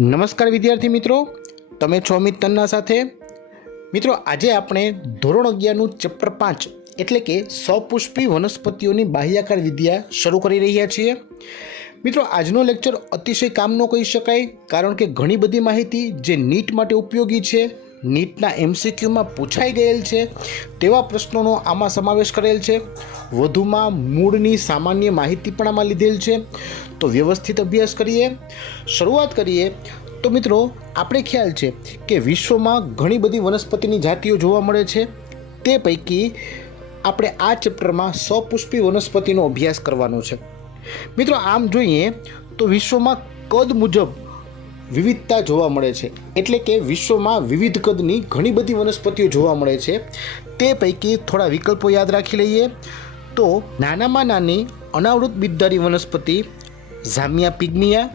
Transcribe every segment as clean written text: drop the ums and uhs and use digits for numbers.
નમસ્કાર વિદ્યાર્થી મિત્રો, તમે છો અમિત તન્ના સાથે. મિત્રો, આજે આપણે ધોરણ 11નું ચેપ્ટર 5 એટલે કે સપુષ્પી વનસ્પતિઓની બાહ્યાકાર વિદ્યા શરૂ કરી રહ્યા છીએ. મિત્રો, આજનો લેક્ચર અતિશય કામનો કહી શકાય, કારણ કે ઘણી બધી માહિતી જે નીટ માટે ઉપયોગી છે, નીટના MCQમાં પૂછાઈ ગયેલ છે તેવા પ્રશ્નોનો આમાં સમાવેશ કરેલ છે. વધુમાં મૂળની સામાન્ય માહિતી પણ આમાં લીધેલ છે. તો વ્યવસ્થિત અભ્યાસ કરીએ. શરૂઆત કરીએ તો મિત્રો, આપણે ખ્યાલ છે કે વિશ્વમાં ઘણી બધી વનસ્પતિની જાતિઓ જોવા મળે છે. તે પૈકી આપણે આ ચેપ્ટરમાં સપુષ્પી વનસ્પતિનો અભ્યાસ કરવાનો છે. મિત્રો, આમ જોઈએ તો વિશ્વમાં કદ મુજબ વિવિધતા જોવા મળે છે, એટલે કે વિશ્વમાં વિવિધ કદની ઘણી બધી વનસ્પતિઓ જોવા મળે છે. તે પૈકી થોડા વિકલ્પો યાદ રાખી લઈએ તો નાનામાં નાની અનાવૃત બીજધારી વનસ્પતિ ઝામિયા પિગ્મિયા.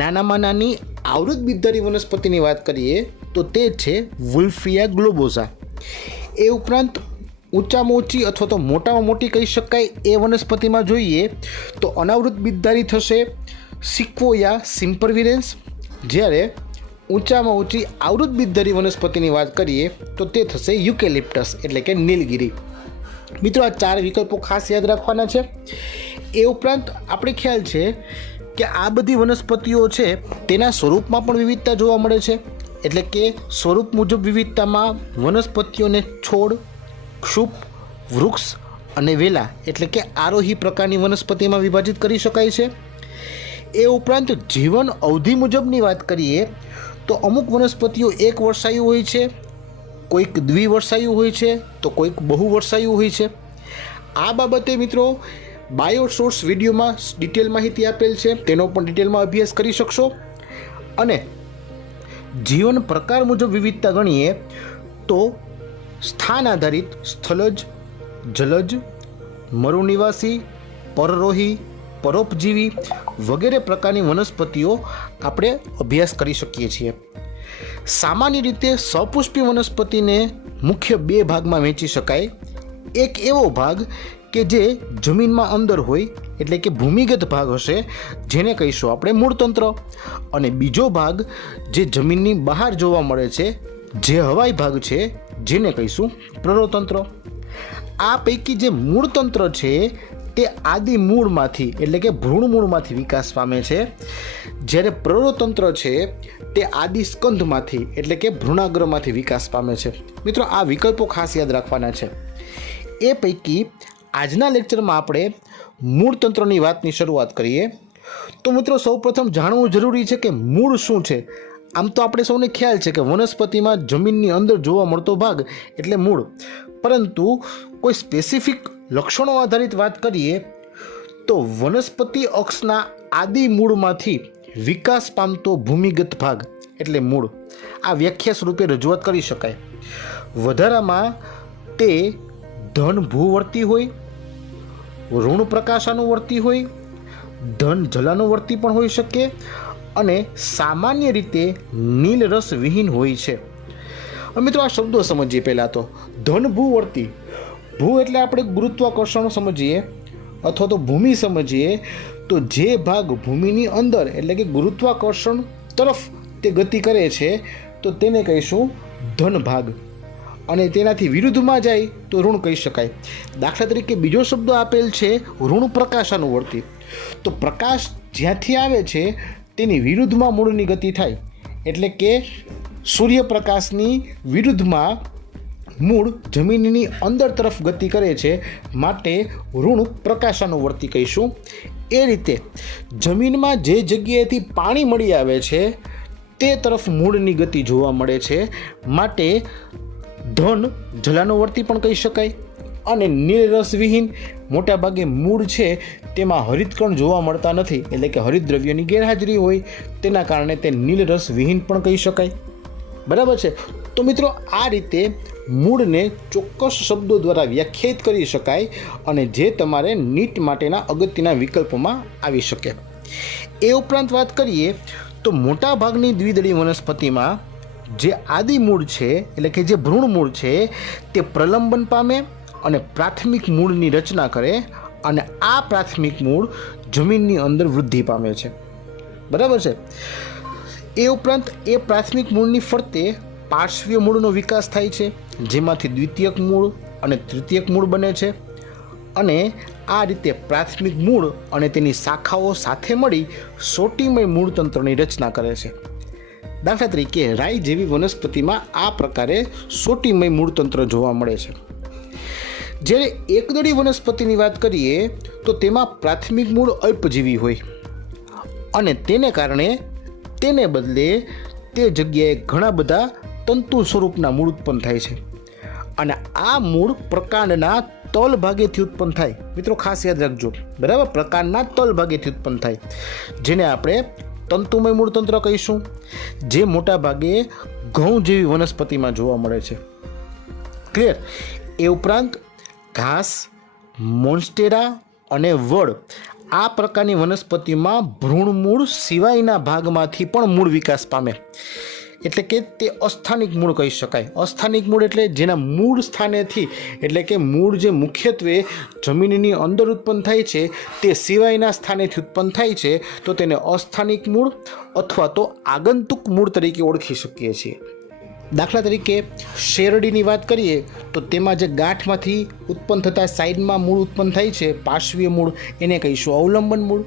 નાનામાં નાની આવૃત બીજધારી વનસ્પતિની વાત કરીએ તો તે છે વુલ્ફિયા ગ્લોબોઝા. એ ઉપરાંત ઊંચામાં ઊંચી અથવા તો મોટામાં મોટી કહી શકાય એ વનસ્પતિમાં જોઈએ તો અનાવૃત બીજધારી થશે સિક્વોયા સિમ્પરવિરેન્સ. જ્યારે ઊંચામાં ઊંચી આવૃત બીજધારી વનસ્પતિની વાત કરીએ તો તે થશે યુકેલિપ્ટસ એટલે કે નીલગિરી. મિત્રો, આ 4 વિકલ્પો ખાસ યાદ રાખવાના છે. એ ઉપરાંત આપણે ખ્યાલ છે કે આ બધી વનસ્પતિઓ છે તેના સ્વરૂપમાં પણ વિવિધતા જોવા મળે છે. એટલે કે સ્વરૂપ મુજબ વિવિધતામાં વનસ્પતિઓને છોડ, ક્ષુપ, વૃક્ષ અને વેલા એટલે કે આરોહી પ્રકારની વનસ્પતિમાં વિભાજિત કરી શકાય છે. એ ઉપરાંત જીવન અવધિ મુજબની વાત કરીએ તો અમુક વનસ્પતિઓ એક વર્ષાયુ હોય છે, કોઈક દ્વિવર્ષાયુ હોય છે, તો કોઈક બહુવર્ષાયુ હોય છે. આ બાબતે મિત્રો બાયોસોર્સ વિડીયોમાં ડિટેલ માહિતી આપેલ છે, તેનો પણ ડિટેલમાં અભ્યાસ કરી શકશો. અને જીવન પ્રકાર મુજબ વિવિધતા ગણીએ તો સ્થાન આધારિત સ્થલજ, જલજ, મરુનિવાસી, પરરોહી, પરોપજીવી વગેરે પ્રકારની વનસ્પતિઓ આપણે અભ્યાસ કરી શકીએ છીએ. સામાન્ય રીતે સપુષ્પી વનસ્પતિને મુખ્ય 2 ભાગમાં વહેંચી શકાય. એક એવો ભાગ કે જે જમીનમાં અંદર હોય એટલે કે ભૂમિગત ભાગ હશે, જેને કહીશું આપણે મૂળતંત્ર. અને બીજો ભાગ જે જમીનની બહાર જોવા મળે છે, જે હવાઈ ભાગ છે, જેને કહીશું પ્રરોતંત્ર. આ પૈકી જે મૂળતંત્ર છે તે આદિ મૂળમાંથી એટલે કે ભ્રૂણ મૂળમાંથી વિકાસ પામે છે, જ્યારે પ્રરોતંત્ર છે તે આદિ સ્કંધમાંથી એટલે કે ભ્રૂણાગ્રમાંથી વિકાસ પામે છે. મિત્રો, આ વિકલ્પો ખાસ યાદ રાખવાના છે. એ પૈકી આજના લેક્ચરમાં આપણે મૂળતંત્રની વાતની શરૂઆત કરીએ. તો મિત્રો, સૌપ્રથમ જાણવું જરૂરી છે કે મૂળ શું છે. આમ તો આપણે સૌને ખ્યાલ છે કે વનસ્પતિમાં જમીનની અંદર જોવા મળતો ભાગ એટલે મૂળ, પરંતુ કોઈ સ્પેસિફિક લક્ષણો આધારિત વાત કરીએ તો વનસ્પતિ અક્ષના આદિ મૂળમાંથી વિકાસ પામતો ભૂમિગત ભાગ એટલે મૂળ. આ વ્યાખ્યા સ્વરૂપે રજૂઆત કરી શકાય. વધારામાં તે ધન ભૂવર્તી હોય, ઋણ પ્રકાશાનુવર્તી હોય, ધન જલાનુવર્તી પણ હોઈ શકે અને સામાન્ય રીતે નીલ રસ વિહીન હોય છે. મિત્રો, આ શબ્દો સમજીએ. પહેલાં તો ધન ભૂવર્તી. ભૂ એટલે આપણે ગુરુત્વાકર્ષણ સમજીએ અથવા તો ભૂમિ સમજીએ તો જે ભાગ ભૂમિની અંદર એટલે કે ગુરુત્વાકર્ષણ તરફ તે ગતિ કરે છે તો તેને કહીશું ધન ભાગ. અને તેનાથી વિરુદ્ધમાં જાય તો ઋણ કહી શકાય. દાખલા તરીકે બીજો શબ્દ આપેલ છે ઋણ પ્રકાશાનુવર્તી. તો પ્રકાશ જ્યાંથી આવે છે તેની વિરુદ્ધમાં મૂળની ગતિ થાય, એટલે કે સૂર્યપ્રકાશની વિરુદ્ધમાં મૂળ જમીનની અંદર તરફ ગતિ કરે છે, માટે ઋણ પ્રકાશાનુવર્તી કહીશું. એ રીતે જમીનમાં જે જગ્યાએથી પાણી મળી આવે છે તે તરફ મૂળની ગતિ જોવા મળે છે, માટે ધન જલાનુવર્તી પણ કહી શકાય. અને નીલરસ વિહીન, મોટાભાગે મૂળ છે તેમાં હરિતકણ જોવા મળતા નથી, એટલે કે હરિતદ્રવ્યની ગેરહાજરી હોય, તેના કારણે તે નીલરસ વિહીન પણ કહી શકાય. બરાબર છે. તો મિત્રો, આ રીતે મૂળને ચોક્કસ શબ્દો દ્વારા વ્યાખ્યાયિત કરી શકાય અને જે તમારે નીટ માટેના અગત્યના વિકલ્પોમાં આવી શકે. એ ઉપરાંત વાત કરીએ તો મોટા ભાગની દ્વિદળી વનસ્પતિમાં જે આદિ મૂળ છે એટલે કે જે ભ્રૂણ મૂળ છે તે પ્રલંબન પામે અને પ્રાથમિક મૂળની રચના કરે, અને આ પ્રાથમિક મૂળ જમીનની અંદર વૃદ્ધિ પામે છે. બરાબર છે. એ ઉપરાંત એ પ્રાથમિક મૂળની ફરતે પાર્શ્વીય મૂળનો વિકાસ થાય છે, જેમાંથી દ્વિતીયક મૂળ અને તૃતીયક મૂળ બને છે, અને આ રીતે પ્રાથમિક મૂળ અને તેની શાખાઓ સાથે મળી સોટીમય મૂળતંત્રની રચના કરે છે. દાખલા તરીકે રાઈ જેવી વનસ્પતિમાં આ પ્રકારે સોટીમય મૂળતંત્ર જોવા મળે છે. જ્યારે એકદળી વનસ્પતિની વાત કરીએ તો તેમાં પ્રાથમિક મૂળ અલ્પજીવી હોય અને તેને કારણે તેને બદલે તે જગ્યાએ ઘણા બધા તંતુ સ્વરૂપના મૂળ ઉત્પન્ન થાય છે, અને આ મૂળ પ્રકાંડના તલ ભાગેથી ઉત્પન્ન થાય. મિત્રો ખાસ યાદ રાખજો, બરાબર, પ્રકાંડના તલ ભાગેથી ઉત્પન્ન થાય, જેને આપણે તંતુમય મૂળતંત્ર કહીશું, જે મોટા ભાગે ઘઉં જેવી વનસ્પતિમાં જોવા મળે છે. ક્લિયર? એ ઉપરાંત ઘાસ, મોન્સ્ટેરા અને વડ આ પ્રકારની વનસ્પતિમાં ભ્રૂણ મૂળ સિવાયના ભાગમાંથી પણ મૂળ વિકાસ પામે, એટલે કે તે અસ્થાનિક મૂળ કહી શકાય. અસ્થાનિક મૂળ એટલે જેના મૂળ સ્થાનેથી, એટલે કે મૂળ જે મુખ્યત્વે જમીનની અંદર ઉત્પન્ન થાય છે તે સિવાયના સ્થાનેથી ઉત્પન્ન થાય છે, તો તેને અસ્થાનિક મૂળ અથવા તો આગંતુક મૂળ તરીકે ઓળખી શકીએ છીએ. દાખલા તરીકે શેરડીની વાત કરીએ તો તેમાં જે ગાંઠમાંથી ઉત્પન્ન થતા સાઈડમાં મૂળ ઉત્પન્ન થાય છે, પાર્શ્વીય મૂળ, એને કહીશું અવલંબન મૂળ.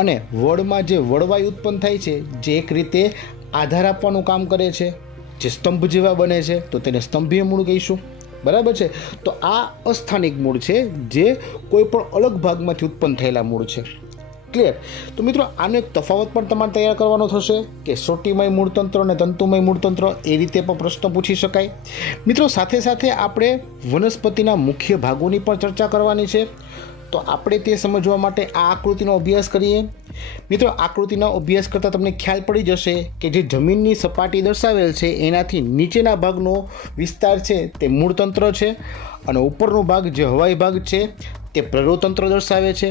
અને વડમાં જે વડવાઈ ઉત્પન્ન થાય છે, જે એક રીતે આધાર આપવાનું કામ કરે છે, જે સ્તંભ જેવા બને છે, તો તેને સ્તંભીય મૂળ કહીશું. બરાબર છે? તો આ અસ્થાનિક મૂળ છે, જે કોઈ પણ અલગ ભાગમાંથી ઉત્પન્ન થયેલા મૂળ છે. ક્લિયર? તો મિત્રો આનો એક તફાવત પણ તમારે તૈયાર કરવાનો થશે કે સોટીમય મૂળતંત્ર અને તંતુમય મૂળતંત્ર, એ રીતે પણ પ્રશ્ન પૂછી શકાય. મિત્રો સાથે સાથે આપણે વનસ્પતિના મુખ્ય ભાગોની પણ ચર્ચા કરવાની છે, તો આપણે તે સમજવા માટે આ આકૃતિનો અભ્યાસ કરીએ. મિત્રો આકૃતિનો અભ્યાસ કરતાં તમને ખ્યાલ પડી જશે કે જે જમીનની સપાટી દર્શાવેલ છે એનાથી નીચેના ભાગનો વિસ્તાર છે તે મૂળતંત્ર છે, અને ઉપરનો ભાગ જે હવાઈ ભાગ છે તે પ્રરોતંત્ર દર્શાવે છે.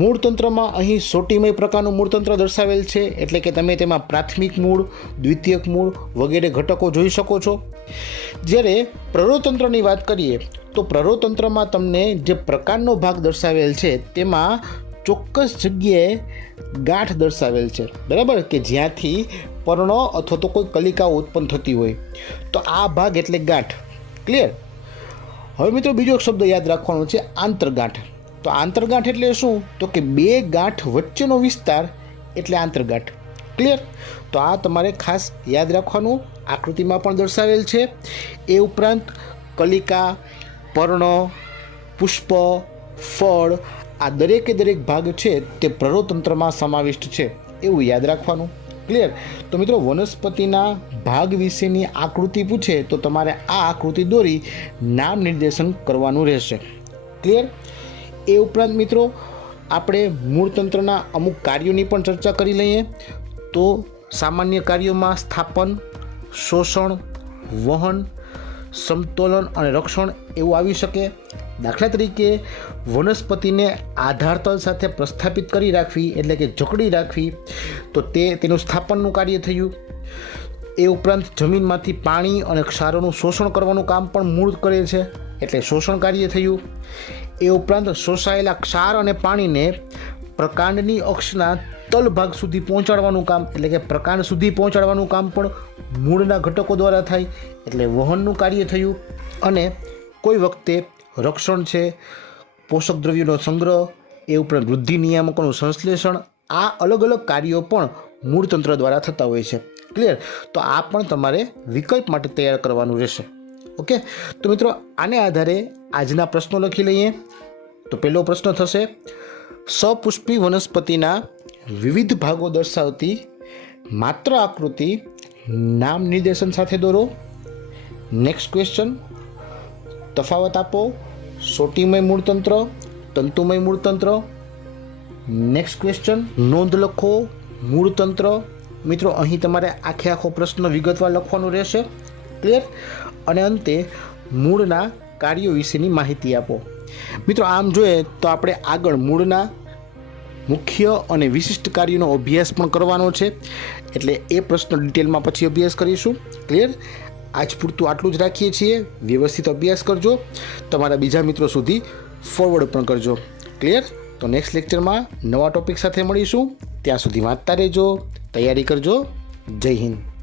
મૂળતંત્રમાં અહીં સોટીમય પ્રકારનું મૂળતંત્ર દર્શાવેલ છે, એટલે કે તમે તેમાં પ્રાથમિક મૂળ, દ્વિતીયક મૂળ વગેરે ઘટકો જોઈ શકો છો. જ્યારે પ્રરોતંત્રની વાત કરીએ તો પ્રરોતંત્રમાં તમને જે પ્રકારનો ભાગ દર્શાવેલ છે તેમાં ચોક્કસ જગ્યાએ ગાંઠ દર્શાવેલ છે, બરાબર, કે જ્યાંથી પર્ણો અથવા તો કોઈ કલિકાઓ ઉત્પન્ન થતી હોય, તો આ ભાગ એટલે ગાંઠ. ક્લિયર? હવે મિત્રો બીજો શબ્દ યાદ રાખવાનો છે, આંતરગાંઠ. તો આંતરગાંઠ એટલે શું? તો કે બે ગાંઠ વચ્ચેનો વિસ્તાર એટલે આંતરગાંઠ. ક્લિયર? તો આ તમારે ખાસ યાદ રાખવાનું, આકૃતિમાં પણ દર્શાવેલ છે. એ ઉપરાંત કલિકા, પર્ણ, પુષ્પ, ફળ આ દરેકે દરેક ભાગ છે તે પ્રરોતંત્રમાં સમાવિષ્ટ છે, એવું યાદ રાખવાનું. ક્લિયર? તો મિત્રો વનસ્પતિના ભાગ વિશેની આકૃતિ પૂછે તો તમારે આ આકૃતિ દોરી નામ નિર્દેશન કરવાનું રહેશે. ક્લિયર? એ ઉપરાંત મિત્રો આપણે મૂળતંત્રના અમુક કાર્યોની પણ ચર્ચા કરી લઈએ. તો સામાન્ય કાર્યોમાં સ્થાપન, શોષણ, વહન, સમતોલન અને રક્ષણ એવું આવી શકે. દાખલા તરીકે વનસ્પતિને આધારતલ સાથે પ્રસ્થાપિત કરી રાખવી, એટલે કે જકડી રાખવી, તો તેનું સ્થાપનનું કાર્ય થયું. એ ઉપરાંત જમીનમાંથી પાણી અને ક્ષારોનું શોષણ કરવાનું કામ પણ મૂળ કરે છે, એટલે શોષણ કાર્ય થયું. એ ઉપરાંત શોષાયેલા ક્ષાર અને પાણીને પ્રકાંડની અક્ષના તલ ભાગ સુધી પહોંચાડવાનું કામ, એટલે કે પ્રકાંડ સુધી પહોંચાડવાનું કામ પણ મૂળના ઘટકો દ્વારા થાય, એટલે વહનનું કાર્ય થયું. અને કોઈ વખતે રક્ષણ છે, પોષક દ્રવ્યોનો સંગ્રહ, એ ઉપરાંત વૃદ્ધિ નિયામકોનું સંશ્લેષણ, આ અલગ અલગ કાર્યો પણ મૂળતંત્ર દ્વારા થતા હોય છે. ક્લિયર? તો આ પણ તમારે વિકલ્પ માટે તૈયાર કરવાનું રહેશે. ઓકે, તો મિત્રો આને આધારે આજના પ્રશ્નો લખી લઈએ. તો પહેલો પ્રશ્ન થશે, સપુષ્પી વનસ્પતિના વિવિધ ભાગો દર્શાવતી માત્ર આકૃતિ નામ નિર્દેશન સાથે દોરો. નેક્સ્ટ ક્વેશ્ચન, તફાવત આપો, સોટીમય મૂળતંત્ર, તંતુમય મૂળતંત્ર. નેક્સ્ટ ક્વેશ્ચન, નોંધ લખો, મૂળતંત્ર. મિત્રો અહીં તમારે આખો પ્રશ્ન વિગતવાર લખવાનું રહેશે. ક્લિયર? અને અંતે મૂળના કાર્યો વિશેની માહિતી આપો. મિત્રો આમ જોઈએ તો આપણે આગળ મૂળના મુખ્ય અને વિશિષ્ટ કાર્યોનો અભ્યાસ પણ કરવાનો છે, એટલે એ પ્રશ્ન ડિટેલમાં પછી અભ્યાસ કરીશું. ક્લિયર? આજ પૂરતું આટલું જ રાખીએ છીએ. વ્યવસ્થિત અભ્યાસ કરજો, તમારા બીજા મિત્રો સુધી ફોરવર્ડ પણ કરજો. ક્લિયર? તો નેક્સ્ટ લેક્ચરમાં નવા ટોપિક સાથે મળીશું. ત્યાં સુધી વાંચતા રહેજો, તૈયારી કરજો. જય હિન્દ.